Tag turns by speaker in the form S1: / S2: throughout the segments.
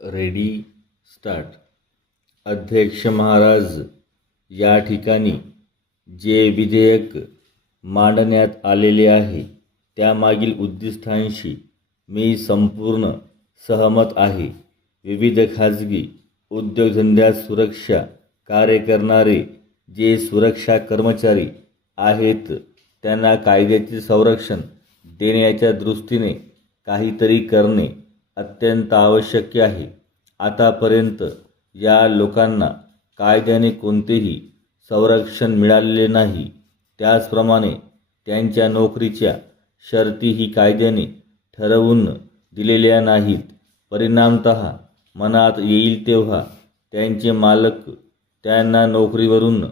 S1: Ready start. अध्यक्ष महाराज या ठिकाणी जे विधेयक मांडण्यात आलेले आहे त्यामागील उद्दिष्टांशी मी संपूर्ण सहमत आहे. विविध खाजगी उद्योगधंद्यात सुरक्षा कार्य करणारे जे सुरक्षा कर्मचारी आहेत त्यांना कायद्याचे संरक्षण देण्याच्या दृष्टीने काहीतरी करणे अत्यंत आवश्यक आहे. आतापर्यंत या लोकांना कायद्याने कोणतेही संरक्षण मिळालेले नाही. त्याचप्रमाणे त्यांच्या नोकरीच्या शर्तीही कायद्याने ठरवून दिलेल्या नाहीत. परिणामत मनात येईल तेव्हा त्यांचे मालक त्यांना नोकरीवरून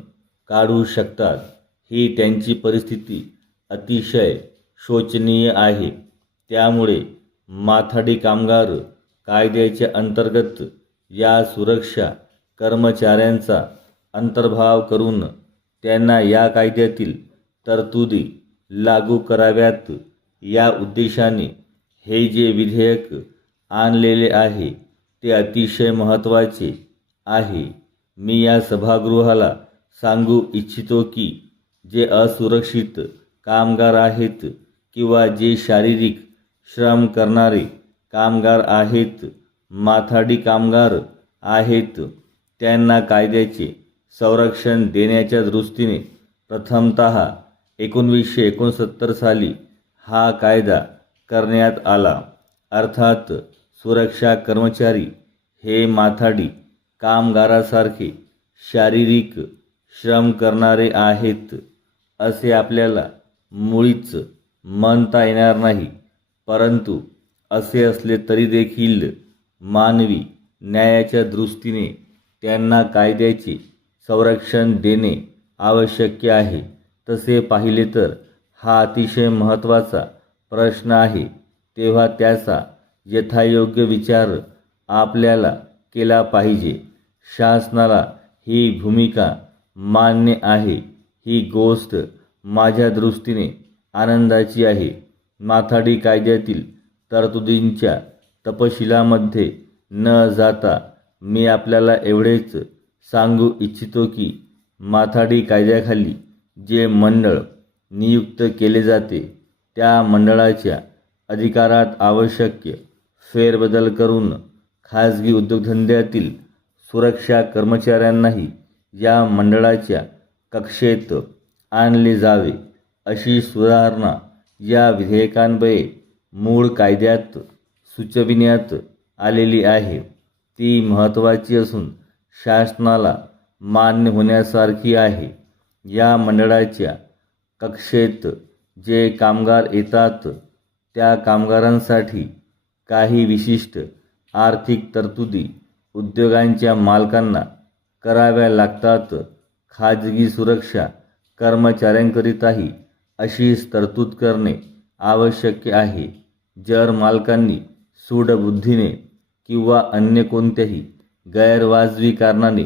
S1: काढू शकतात. ही त्यांची परिस्थिती अतिशय शोचनीय आहे. त्यामुळे माथाडी कामगार कायद्याच्या अंतर्गत या सुरक्षा कर्मचाऱ्यांचा अंतर्भाव करून त्यांना या कायद्यातील तरतुदी लागू कराव्यात. या उद्देशाने हे जे विधेयक आणलेले आहे ते अतिशय महत्त्वाचे आहे. मी या सभागृहाला सांगू इच्छितो की जे असुरक्षित कामगार आहेत किंवा जे शारीरिक श्रम करणारे कामगार आहेत माथाडी कामगार आहेत. त्यांना कायद्याचे संरक्षण देण्याच्या दृष्टीने प्रथमत एकोणवीसशे एकोणसत्तर साली हा कायदा करण्यात आला. अर्थात सुरक्षा कर्मचारी हे माथाडी कामगारासारखे शारीरिक श्रम करणारे आहेत असे आपल्याला मुळीच म्हणता येणार नाही. परंतु असे असले तरी देखील मानवी न्यायाच्या दृष्टीने त्यांना कायद्याचे संरक्षण देणे आवश्यक आहे. तसे पाहिले तर हा अतिशय महत्त्वाचा प्रश्न आहे. तेव्हा त्याचा यथायोग्य विचार आपल्याला केला पाहिजे. शासनाला ही भूमिका मान्य आहे. ही गोष्ट माझ्या दृष्टीने आनंदाची आहे. माथाडी कायद्यातील तरतुदींच्या तपशिलामध्ये न जाता मी आपल्याला एवढेच सांगू इच्छितो की माथाडी कायद्याखाली जे मंडळ नियुक्त केले जाते त्या मंडळाच्या अधिकारात आवश्यक फेरबदल करून खाजगी उद्योगधंद्यातील सुरक्षा कर्मचाऱ्यांनाही या मंडळाच्या कक्षेत आणले जावे अशी सुधारणा या विधेयकान्वये मूळ कायद्यात सुचविण्यात आलेली आहे. ती महत्त्वाची असून शासनाला मान्य होण्यासारखी आहे. या मंडळाच्या कक्षेत जे कामगार येतात त्या कामगारांसाठी काही विशिष्ट आर्थिक तरतुदी उद्योगांच्या मालकांना कराव्या लागतात. खाजगी सुरक्षा कर्मचाऱ्यांकरिताही अशी तरतूद करणे आवश्यक आहे. जर मालकांनी सूडबुद्धीने किंवा अन्य कोणत्याही गैरवाजवी कारणाने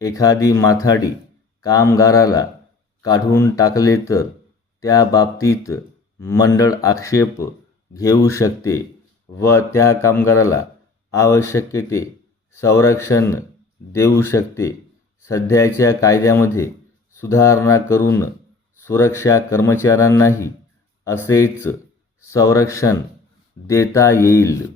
S1: एखादी माथाडी कामगाराला काढून टाकले तर त्या बाबतीत मंडळ आक्षेप घेऊ शकते व त्या कामगाराला आवश्यक ते संरक्षण देऊ शकते. सध्याच्या कायद्यामध्ये सुधारणा करून सुरक्षा कर्मचाऱ्यांनाही असेच संरक्षण देता येईल.